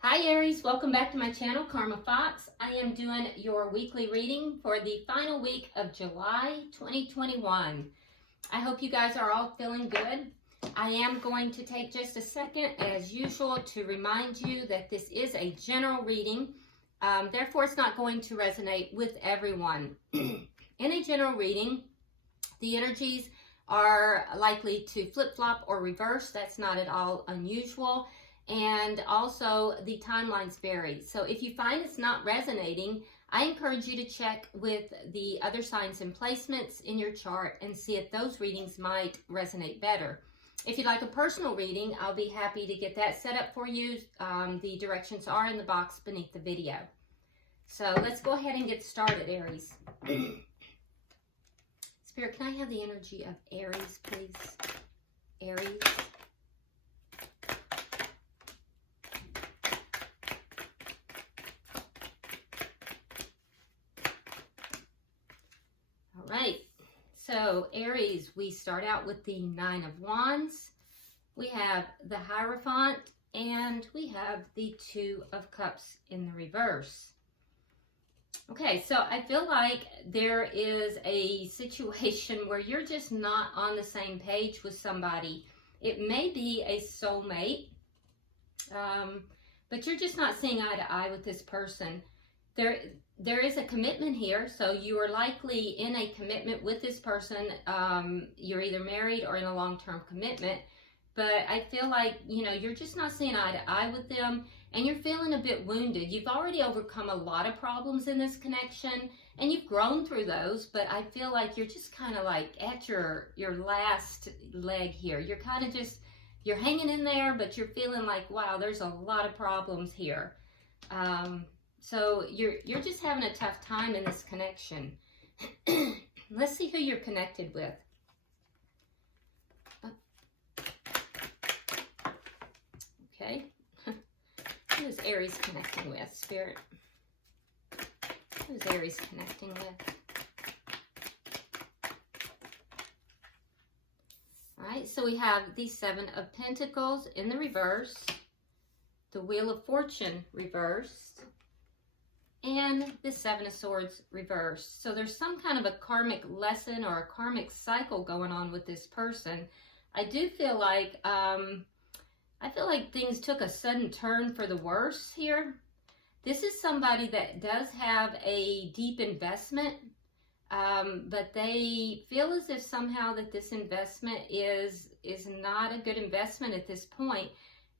Hi Aries, welcome back to my channel, Karma Fox. I am doing your weekly reading for the final week of July 2021. I hope you guys are all feeling good. I am going to take just a second, as usual, to remind you that this is a general reading. Therefore, it's not going to resonate with everyone. In a general reading, the energies are likely to flip-flop or reverse. That's not at all unusual. And also the timelines vary. So if you find it's not resonating, I encourage you to check with the other signs and placements in your chart and see if those readings might resonate better. If you'd like a personal reading, I'll be happy to get that set up for you. The directions are in the box beneath the video. So let's go ahead and get started, Aries. Spirit, can I have the energy of Aries, please? Aries. Right, so Aries, we start out with the Nine of Wands, we have the Hierophant, and we have the Two of Cups in the reverse. Okay, so I feel like there is a situation where you're just not on the same page with somebody. It may be a soulmate, but you're just not seeing eye to eye with this person. There is a commitment here, so you are likely in a commitment with this person. You're either married or in a long-term commitment, but I feel like, you're just not seeing eye to eye with them, and you're feeling a bit wounded. You've already overcome a lot of problems in this connection, and you've grown through those, but I feel like you're just kind of like at your last leg here. You're kind of just, you're hanging in there, but you're feeling like, wow, there's a lot of problems here. So you're just having a tough time in this connection. Let's see who you're connected with. Okay. Who is Aries connecting with, Spirit? Who is Aries connecting with? All right, so we have the Seven of Pentacles in the reverse, the Wheel of Fortune reversed, and the Seven of Swords reversed. So there's some kind of a karmic lesson or a karmic cycle going on with this person. I do feel like, things took a sudden turn for the worse here. This is somebody that does have a deep investment, but they feel as if somehow that this investment is not a good investment at this point.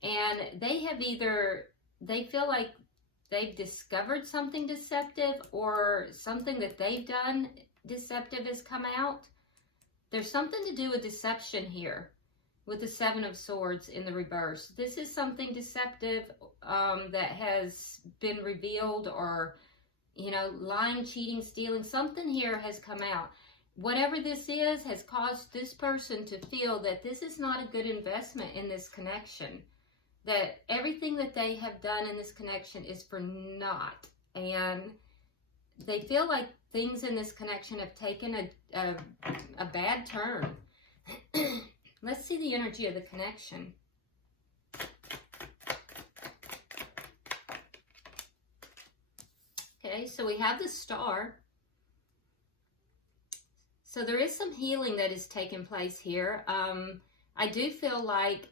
And they feel like they've discovered something deceptive, or something that they've done deceptive has come out. There's something to do with deception here with the Seven of Swords in the reverse. This is something deceptive that has been revealed, or, lying, cheating, stealing. Something here has come out. Whatever this is has caused this person to feel that this is not a good investment in this connection. That everything that they have done in this connection is for naught, and they feel like things in this connection have taken a bad turn. Let's see the energy of the connection. Okay, so we have the Star. So there is some healing that is taking place here. I do feel like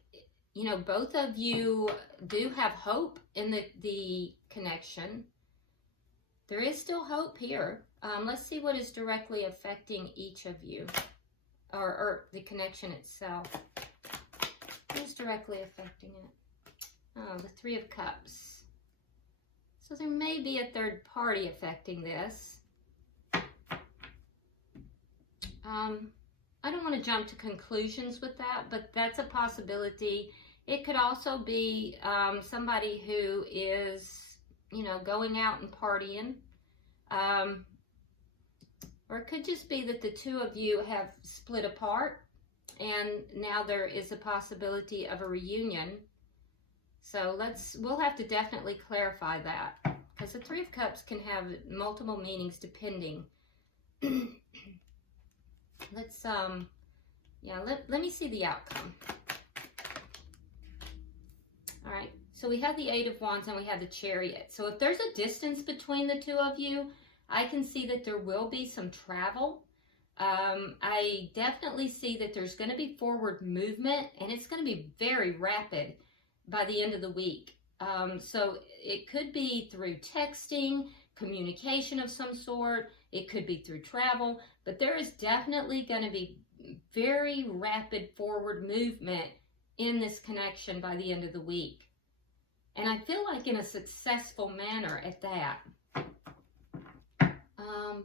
both of you do have hope in the connection. There is still hope here. Let's see what is directly affecting each of you, or the connection itself. Who's directly affecting it? Oh, the Three of Cups. So there may be a third party affecting this. I don't want to jump to conclusions with that, but that's a possibility. It could also be somebody who is, going out and partying. Or it could just be that the two of you have split apart, and now there is a possibility of a reunion. So we'll have to definitely clarify that, because the Three of Cups can have multiple meanings depending. Let's, let me see the outcome. All right, So we have the Eight of Wands and we have the Chariot. So if there's a distance between the two of you, I can see that there will be some travel. I definitely see that there's going to be forward movement, and it's going to be very rapid by the end of the week. So it could be through texting, communication of some sort. It could be through travel, but there is definitely going to be very rapid forward movement in this connection by the end of the week. And I feel like in a successful manner at that.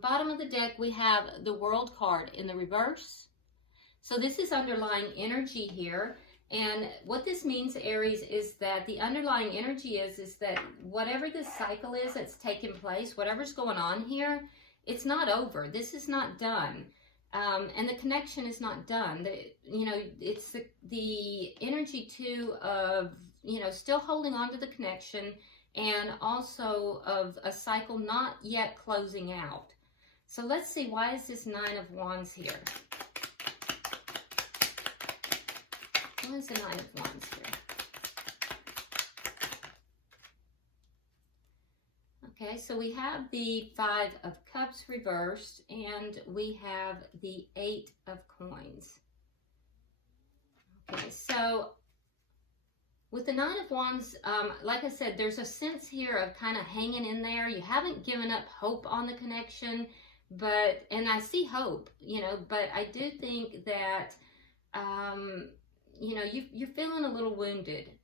Bottom of the deck, we have the World card in the reverse. So this is underlying energy here. And what this means, Aries, is that the underlying energy is that whatever this cycle is that's taking place, whatever's going on here, it's not over. This is not done. And the connection is not done. It's the energy too of, still holding on to the connection, and also of a cycle not yet closing out. So let's see, why is this Nine of Wands here? Why is the Nine of Wands here? Okay, so we have the Five of Cups reversed, and we have the Eight of Coins. Okay, so with the Nine of Wands, like I said, there's a sense here of kind of hanging in there. You haven't given up hope on the connection, and I see hope, but I do think that, you're feeling a little wounded.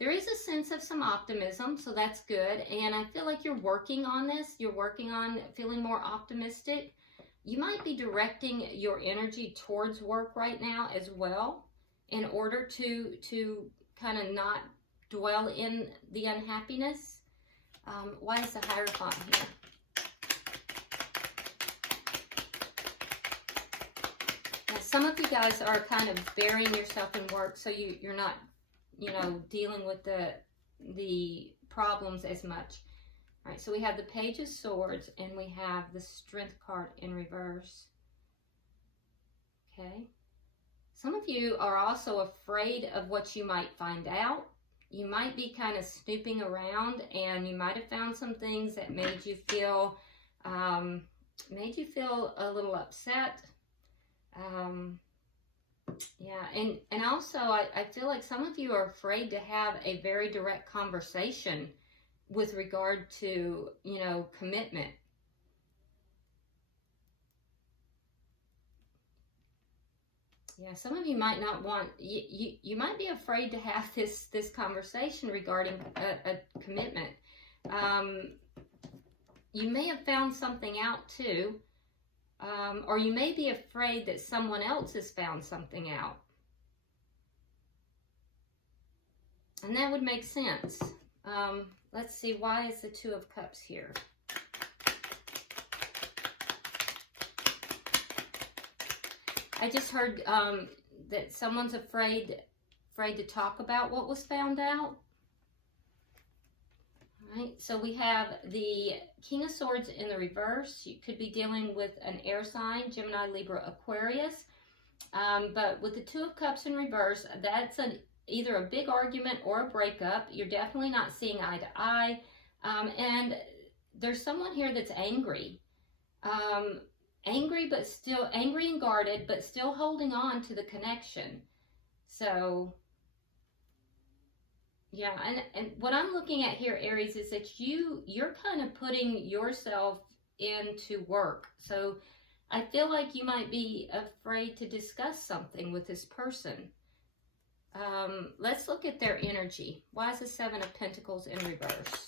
There is a sense of some optimism, so that's good. And I feel like you're working on this. You're working on feeling more optimistic. You might be directing your energy towards work right now as well, in order to kind of not dwell in the unhappiness. Why is the Hierophant here? Now, some of you guys are kind of burying yourself in work, so you're not, dealing with the problems as much. All right, so we have the Page of Swords, and we have the Strength card in reverse. Okay. Some of you are also afraid of what you might find out. You might be kind of snooping around, and you might have found some things that made you feel a little upset. And also I feel like some of you are afraid to have a very direct conversation with regard to, commitment. Yeah, some of you might not want, you might be afraid to have this conversation regarding a commitment. You may have found something out too, or you may be afraid that someone else has found something out. And that would make sense. Let's see, why is the Two of Cups here? I just heard that someone's afraid to talk about what was found out. All right, so we have the King of Swords in the reverse. You could be dealing with an air sign, Gemini, Libra, Aquarius. But with the Two of Cups in reverse, that's either a big argument or a breakup. You're definitely not seeing eye to eye. And there's someone here that's angry. Angry and guarded, but still holding on to the connection. So, yeah, and what I'm looking at here, Aries, is that you're kind of putting yourself into work. So I feel like you might be afraid to discuss something with this person. Let's look at their energy. Why is the Seven of Pentacles in reverse?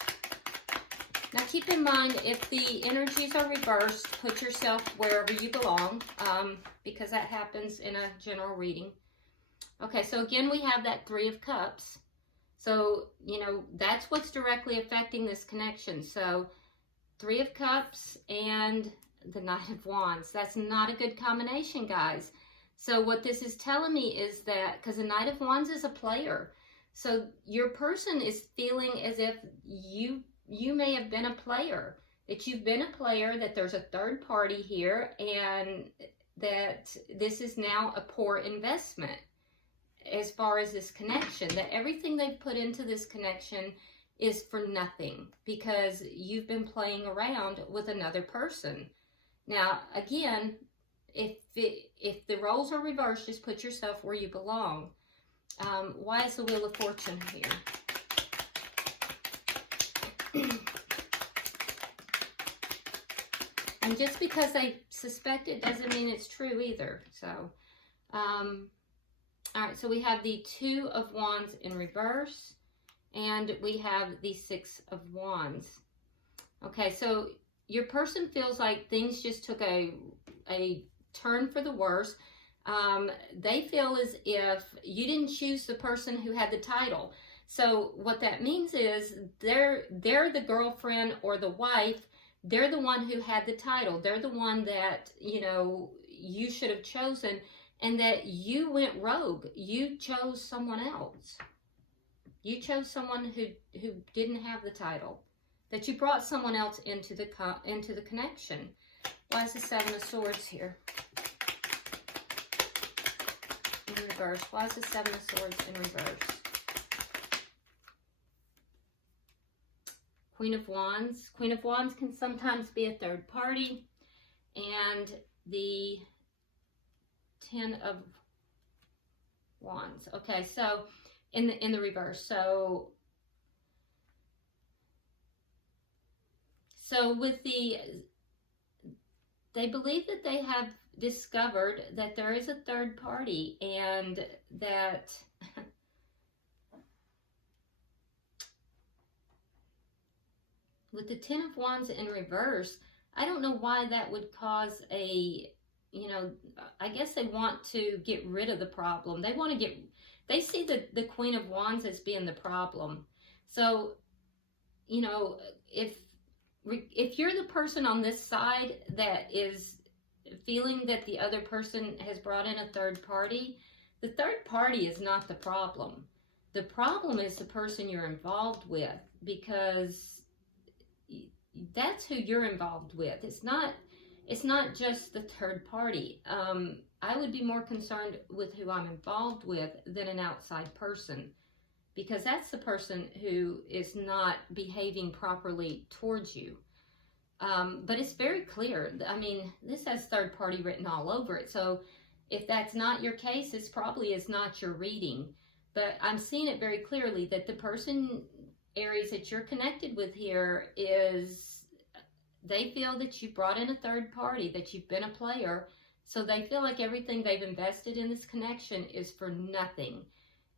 Now keep in mind, if the energies are reversed, put yourself wherever you belong, because that happens in a general reading. Okay, so again, we have that Three of Cups. So, that's what's directly affecting this connection. So, Three of Cups and the Knight of Wands. That's not a good combination, guys. So what this is telling me is that, because the Knight of Wands is a player, so your person is feeling as if you may have been a player, that you've been a player, that there's a third party here, and that this is now a poor investment. as far as this connection, that everything they've put into this connection is for nothing because you've been playing around with another person. Now, again, if the roles are reversed, just put yourself where you belong. Why is the Wheel of Fortune here? And just because they suspect it doesn't mean it's true either. So, all right, so we have the Two of Wands in reverse, and we have the Six of Wands. Okay, so your person feels like things just took a turn for the worse. They feel as if you didn't choose the person who had the title. So what that means is they're the girlfriend or the wife. They're the one who had the title. They're the one that, you know, you should have chosen, and that you went rogue. You chose someone else. You chose someone who didn't have the title. That you brought someone else into the connection. Why is the Seven of Swords here? In reverse. Why is the Seven of Swords in reverse? Queen of Wands. Queen of Wands can sometimes be a third party. And the Ten of Wands. Okay, so in the reverse. So with they believe that they have discovered that there is a third party, and that with the Ten of Wands in reverse, I don't know why that would cause a, you know, I guess they want to get rid of the problem. They see the Queen of Wands as being the problem. So, you know, if you're the person on this side that is feeling that the other person has brought in a third party, the third party is not the problem. The problem is the person you're involved with, because that's who you're involved with. It's not just the third party. I would be more concerned with who I'm involved with than an outside person, because that's the person who is not behaving properly towards you. But it's very clear. I mean, this has third party written all over it. So if that's not your case, this probably is not your reading. But I'm seeing it very clearly that the person, Aries, that you're connected with here is, they feel that you brought in a third party, that you've been a player. So they feel like everything they've invested in this connection is for nothing.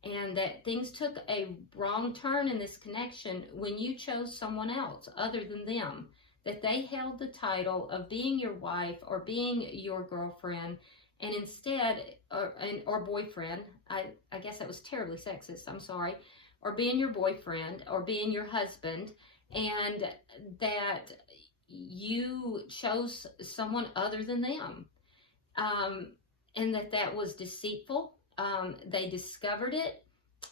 And that things took a wrong turn in this connection when you chose someone else other than them. That they held the title of being your wife or being your girlfriend, and instead, or boyfriend, I guess that was terribly sexist, I'm sorry, or being your boyfriend or being your husband, and that you chose someone other than them. And that was deceitful. They discovered it,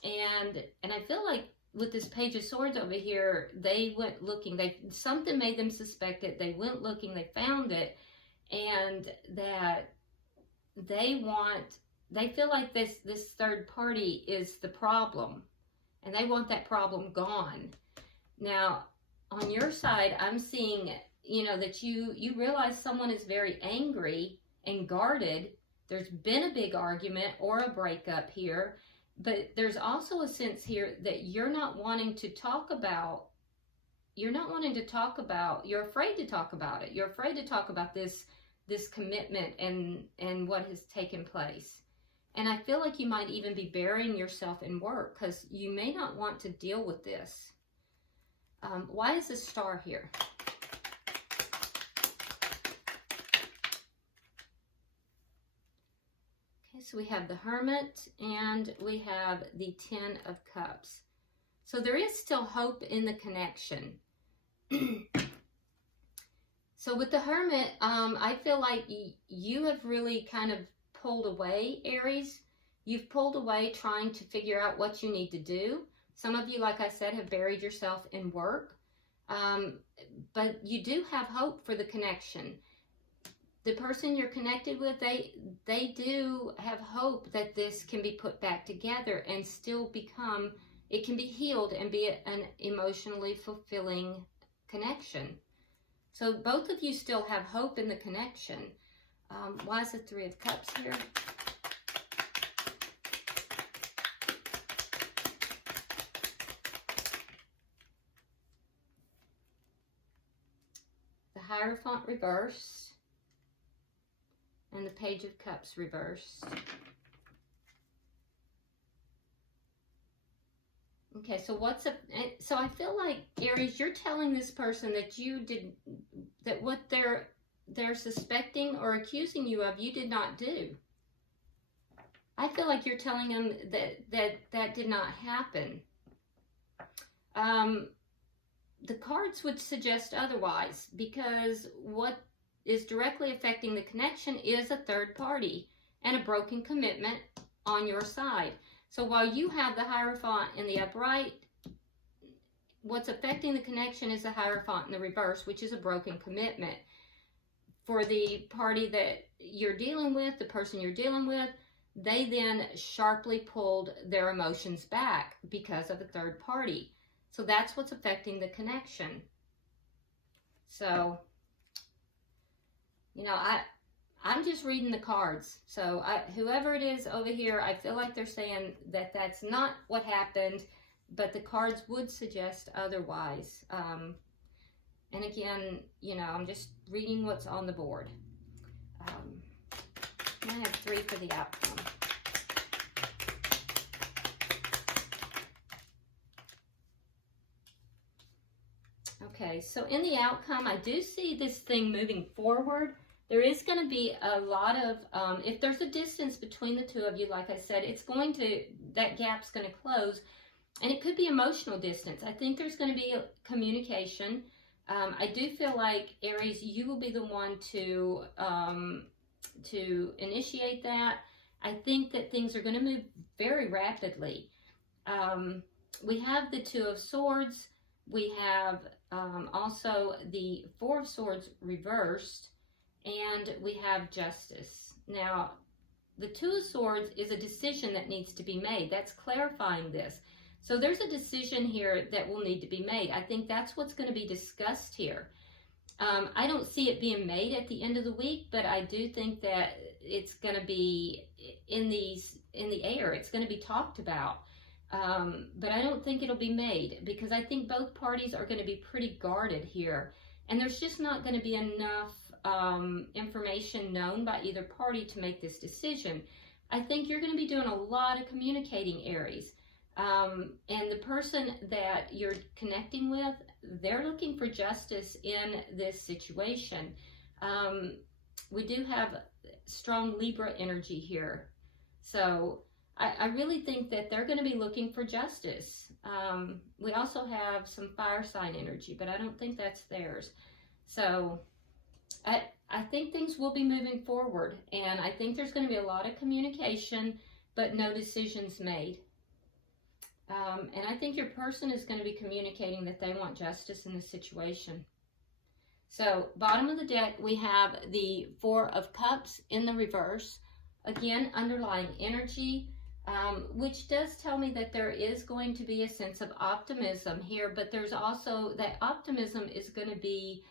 and I feel like with this Page of Swords over here, they went looking. Something made them suspect it. They went looking. They found it, and that they feel like this third party is the problem, and they want that problem gone. Now, on your side, I'm seeing, you know, that you realize someone is very angry and guarded. There's been a big argument or a breakup here. But there's also a sense here that you're not wanting to talk about, you're afraid to talk about it. You're afraid to talk about this commitment and what has taken place. And I feel like you might even be burying yourself in work because you may not want to deal with this. Why is this Star here? So we have the Hermit and we have the Ten of Cups. So there is still hope in the connection. So with the Hermit, I feel like you have really kind of pulled away, Aries. You've pulled away trying to figure out what you need to do. Some of you, like I said, have buried yourself in work. But you do have hope for the connection. the person you're connected with, they do have hope that this can be put back together and still become, it can be healed and be an emotionally fulfilling connection. So both of you still have hope in the connection. Why is the Three of Cups here? The Hierophant reversed. And the Page of Cups reversed. Okay, so so I feel like, Aries, you're telling this person that what they're suspecting or accusing you of, you did not do. I feel like you're telling them that did not happen. The cards would suggest otherwise, because what is directly affecting the connection is a third party and a broken commitment on your side. So while you have the Hierophant in the upright, what's affecting the connection is the Hierophant in the reverse, which is a broken commitment. For the party that you're dealing with, the person you're dealing with, they then sharply pulled their emotions back because of a third party. So that's what's affecting the connection. So, you know, I'm just reading the cards. So whoever it is over here, I feel like they're saying that that's not what happened, but the cards would suggest otherwise. And again, you know, I'm just reading what's on the board. I have 3 for the outcome. Okay, so in the outcome, I do see this thing moving forward. There is going to be a lot of, if there's a distance between the two of you, like I said, that gap's going to close. And it could be emotional distance. I think there's going to be a communication. I do feel like, Aries, you will be the one to initiate that. I think that things are going to move very rapidly. We have the Two of Swords. We have also the Four of Swords reversed, and we have Justice. Now, the Two of Swords is a decision that needs to be made. That's clarifying this. So there's a decision here that will need to be made. I think that's what's going to be discussed here. I don't see it being made at the end of the week, but I do think that it's going to be in the air. It's going to be talked about. But I don't think it'll be made, because I think both parties are going to be pretty guarded here. And there's just not going to be enough information known by either party to make this decision. I think you're going to be doing a lot of communicating, Aries. And the person that you're connecting with, they're looking for justice in this situation. We do have strong Libra energy here. So I really think that they're going to be looking for justice. We also have some fire sign energy, but I don't think that's theirs. So I think things will be moving forward, and I think there's going to be a lot of communication, but no decisions made. And I think your person is going to be communicating that they want justice in this situation. So, bottom of the deck, we have the Four of Cups in the reverse. Again, underlying energy, which does tell me that there is going to be a sense of optimism here, but there's also that optimism is going to be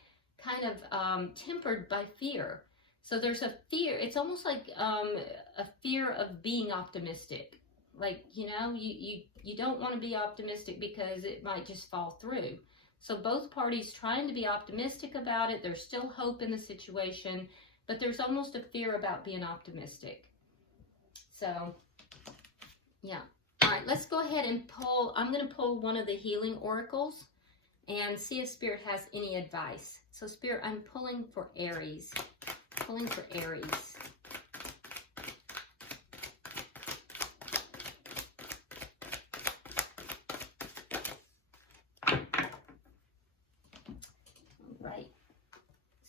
kind of tempered by fear. So there's a fear. It's almost like a fear of being optimistic. Like, you know, you don't want to be optimistic because it might just fall through. So both parties trying to be optimistic about it. There's still hope in the situation, but there's almost a fear about being optimistic. So, yeah. All right, let's go ahead and pull. I'm going to pull one of the healing oracles and see if Spirit has any advice. So, Spirit, I'm pulling for Aries. Pulling for Aries.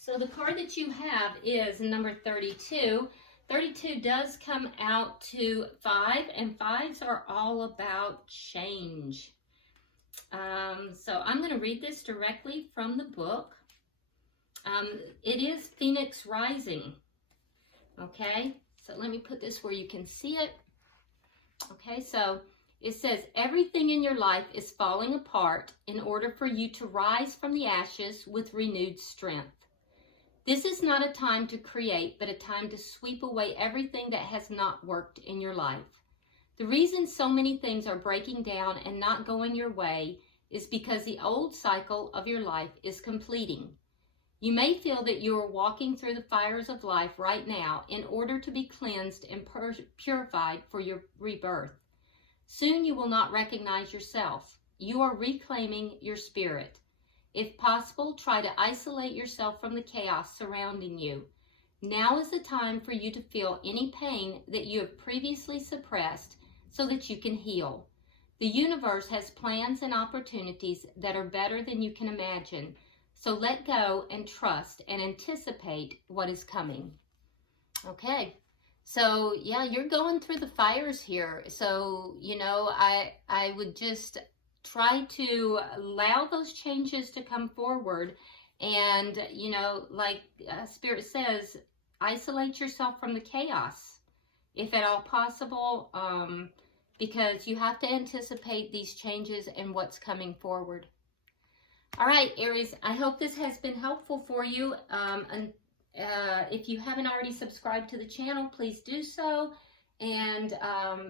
So the card that you have is number 32. 32 does come out to 5, and 5s are all about change. So I'm going to read this directly from the book. It is Phoenix rising. Okay, so let me put this where you can see it. Okay, so it says, everything in your life is falling apart in order for you to rise from the ashes with renewed strength. This is not a time to create, but a time to sweep away everything that has not worked in your life. The reason so many things are breaking down and not going your way is because the old cycle of your life is completing. You may feel that you are walking through the fires of life right now in order to be cleansed and purified for your rebirth. Soon you will not recognize yourself. You are reclaiming your spirit. If possible, try to isolate yourself from the chaos surrounding you. Now is the time for you to feel any pain that you have previously suppressed so that you can heal. The universe has plans and opportunities that are better than you can imagine. So let go and trust and anticipate what is coming. Okay. So yeah, you're going through the fires here. So, you know, I would just try to allow those changes to come forward. And, you know, like Spirit says, isolate yourself from the chaos, if at all possible, because you have to anticipate these changes and what's coming forward. All right, Aries, I hope this has been helpful for you. If you haven't already subscribed to the channel, please do so. And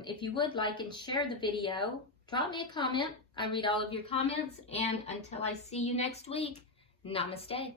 if you would like and share the video, drop me a comment. I read all of your comments. And until I see you next week, namaste.